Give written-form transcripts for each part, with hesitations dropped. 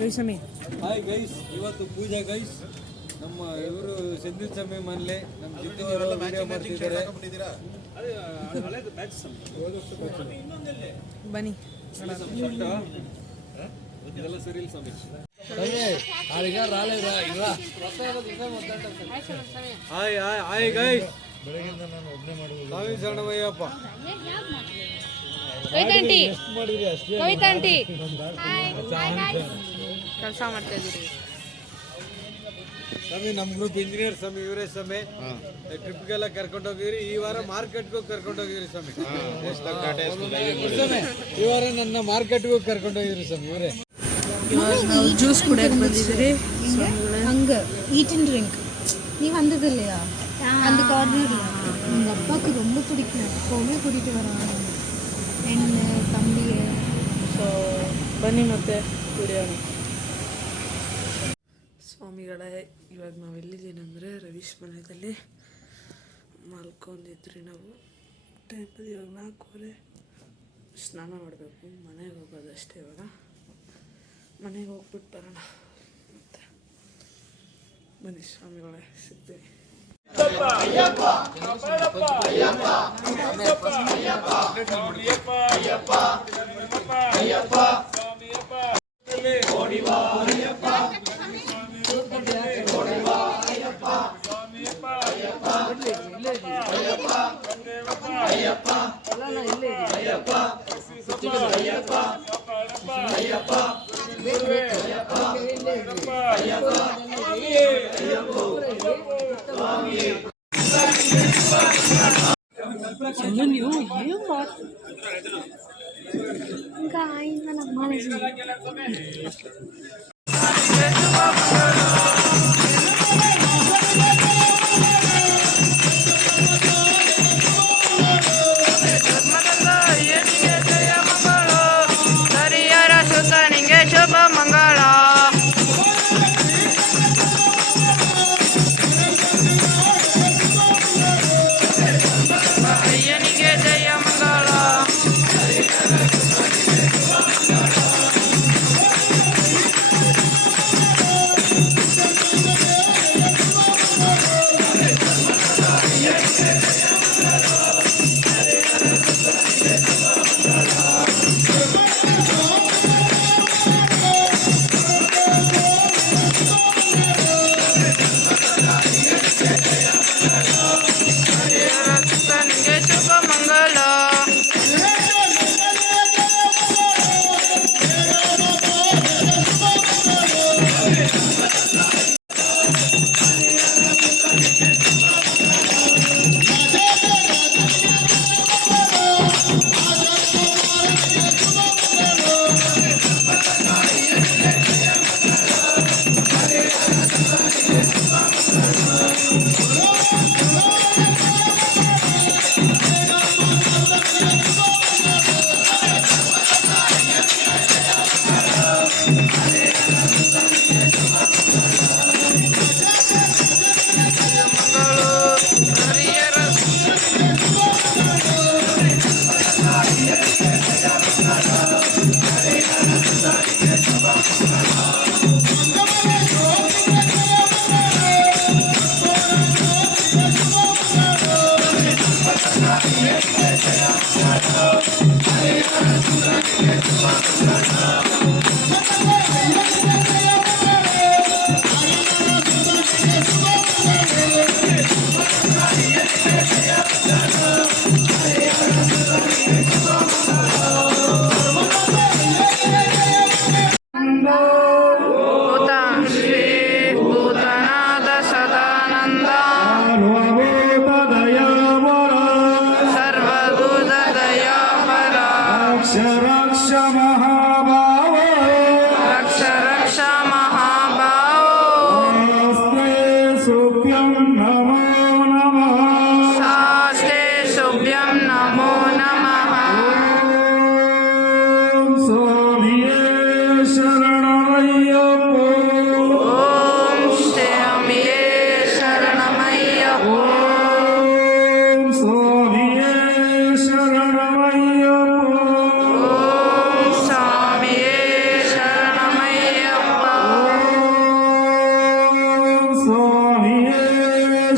ರವಿಸ್ವಾಮಿ hi guys, ಇವತ್ತು ಪೂಜಾ guys. ನಮ್ಮ ಇವರು ಸಿದ್ದಿತ್ ಸ್ವಾಮಿ ಮನೇಲಿ ನಮ್ಮ ಜಿದ್ದವರು ವಿಡಿಯೋ ಮಾಡ್ತಿದ್ದಾರೆ. ಬನ್ನಿ ಇದೆಲ್ಲ ಸರಿ ಇಲ್ಲ ಸ್ವಾಮಿ. ಹಾಯ್ ಹಾಯ್ ಹಾಯ್ ಗೈಸ್, ಸ್ವಾಮಿ ಶರಣಮಯ್ಯಪ್ಪ. ಕೆಲಸ ಮಾಡ್ತಾ ಇದ್ದೀರಿ ಸ್ವಾಮಿ. ನಮ್ಮ ಗ್ರೂಪ್ ಇಂಜಿನಿಯರ್ ಸ್ವಾಮಿ, ಇವರೇ ಸ್ವಾಮಿ. ಟ್ರಿಪ್ಗೆಲ್ಲ ಕರ್ಕೊಂಡೋಗಿರಿ. ಈ ವಾರ ಮಾರ್ಕೆಟ್ಗೂ ಕರ್ಕೊಂಡೋಗಿರಿ ಸ್ವಾಮಿ. ಈ ವಾರ ನನ್ನ ಮಾರ್ಕೆಟ್ಗೂ ಕರ್ಕೊಂಡೋಗಿರಿ ಸ್ವಾಮಿ ಇವರೇ. ಇವಾಗ ನಾವು ಜ್ಯೂಸ್ ಕುಡಿಯಕ್ಕೆ ಬಂದಿದ್ದೀರಿ. அங்கே ஈட் அண்ட் ட்ரிங்க் நீ வந்தது இல்லையா அந்த கார்னர்? எங்கள் அப்பாவுக்கு ரொம்ப பிடிக்கும், எப்போவுமே கூட்டிகிட்டு வரான் என்ன தம்பியை. ಸೊ ಬನ್ನಿ ಮತ್ತೆ ಕುಡಿಯೋಣ. ಸ್ವಾಮಿಗಳೇ, ಇವಾಗ ನಾವು ಎಲ್ಲಿದ್ದೀನಂದರೆ ರವೀಶ್ ಮನೆಯಲ್ಲಿ ಮಲ್ಕೊಂಡಿದ್ರಿ ನಾವು. ಟೈಮ್ ಇವಾಗ 4:15. ಸ್ನಾನ ಮಾಡಬೇಕು, ಮನೆಗೆ ಹೋಗೋದಷ್ಟೇ. ಇವಾಗ ಮನೆಗೆ ಹೋಗ್ಬಿಟ್ಟು ಬರೋಣ. ಮತ್ತೆ ಬನ್ನಿ ಸ್ವಾಮಿಗಳೇ, ಸಿಗ್ತೀವಿ. ನೀವು ಏನು ఇంకా ఆయన నమ్మాలి.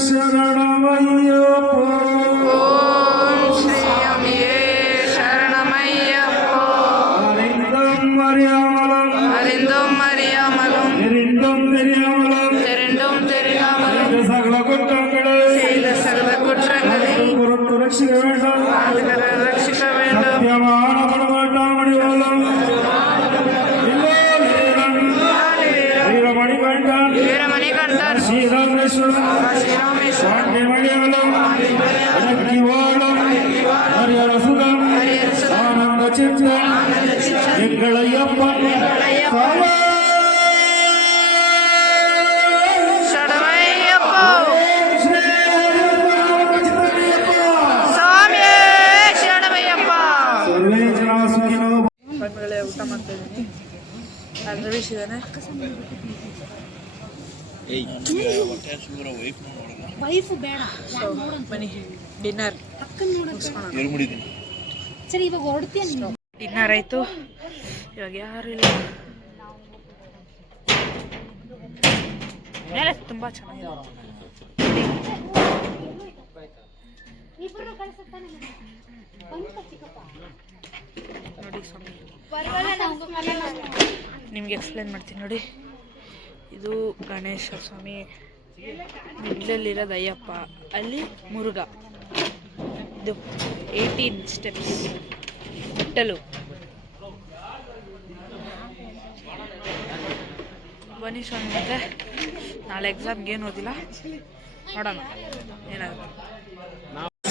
ಶರಣಮಯ್ಯಪ್ಪ ಓಂ ಶ್ರೀ ಅಮ್ಮಿಯೇ ಶರಣಮಯ್ಯಪ್ಪ ಅರಿಂದಂ ಮರಿಯಾಮಲಂ ಅರಿಂದಂ ಮರಿಯಾಮಲಂ ಎರಿಂದಂ ತೆರಿಯಾಮಲಂ ತೆರೆಂಡಂ ತೆರಿಯಾಮಲಂ സകല കുറ്റങ്ങളെ ചെയ്ത സകല കുற்றങ്ങളെ പുറത്തു രക്ഷിക്ക വേണ്ട പാതകരെ രക്ഷിക്ക വേണ്ട സത്യமான മണവാട്ടാമണി പോലും വീരമണി കണ്ടാൻ വീരമണി കണ്ടാൻ ശ്രീരാമേശ്വരൻ ശ്രീരാമേശ്വരൻ പാണ്ഡ്യമണിയാളം അടക്കിവാളം ഹരിഹരസുതം ആനന്ദ ചിന്തൻ എങ്കളയ്യപ്പൻ ಶರಣಮಯ್ಯಪ್ಪ ಸ್ವಾಮಿಯೇ ಶರಣಮಯ್ಯಪ್ಪ ಬಂದ್ಮೇಲೆ ಊಟ ಮಾಡ್ತಾ ಇದ್ದೀನಿ ಅಲ್ಲಿ ರವೀಶ್ ಇದ್ದಾನೆ ವೈಫ್ ಬೇಡ ಸೊ ಬನ್ನಿ ಡಿನ್ನರ್ ಸರಿ ಇವಾಗ ಹೊರಡ್ತೀಯ ನೀನು ಡಿನ್ನರ್ ಆಯಿತು ಇವಾಗ ಯಾರು ಇಲ್ಲ ಮೇಲೆ ತುಂಬ ಚೆನ್ನಾಗಿದೆ ನೋಡಿ ಸ್ವಾಮಿ ನಿಮ್ಗೆ ಎಕ್ಸ್ಪ್ಲೇನ್ ಮಾಡ್ತೀನಿ ನೋಡಿ ಇದು ಗಣೇಶ ಸ್ವಾಮಿ ಮಿಡ್ಲಲ್ಲಿರೋದು ಅಯ್ಯಪ್ಪ ಅಲ್ಲಿ ಮುರುಘ ಇದು 18 ಸ್ಟೆಪ್ಸ್ ಮೆಟ್ಟಲು ಬನ್ನಿ ಸ್ವಾಮಿ ಮತ್ತೆ ನಾಳೆ ಎಕ್ಸಾಮ್ಗೆ ಏನು ಓದಿಲ್ಲ ನೋಡೋಣ ಏನಾಗುತ್ತೆ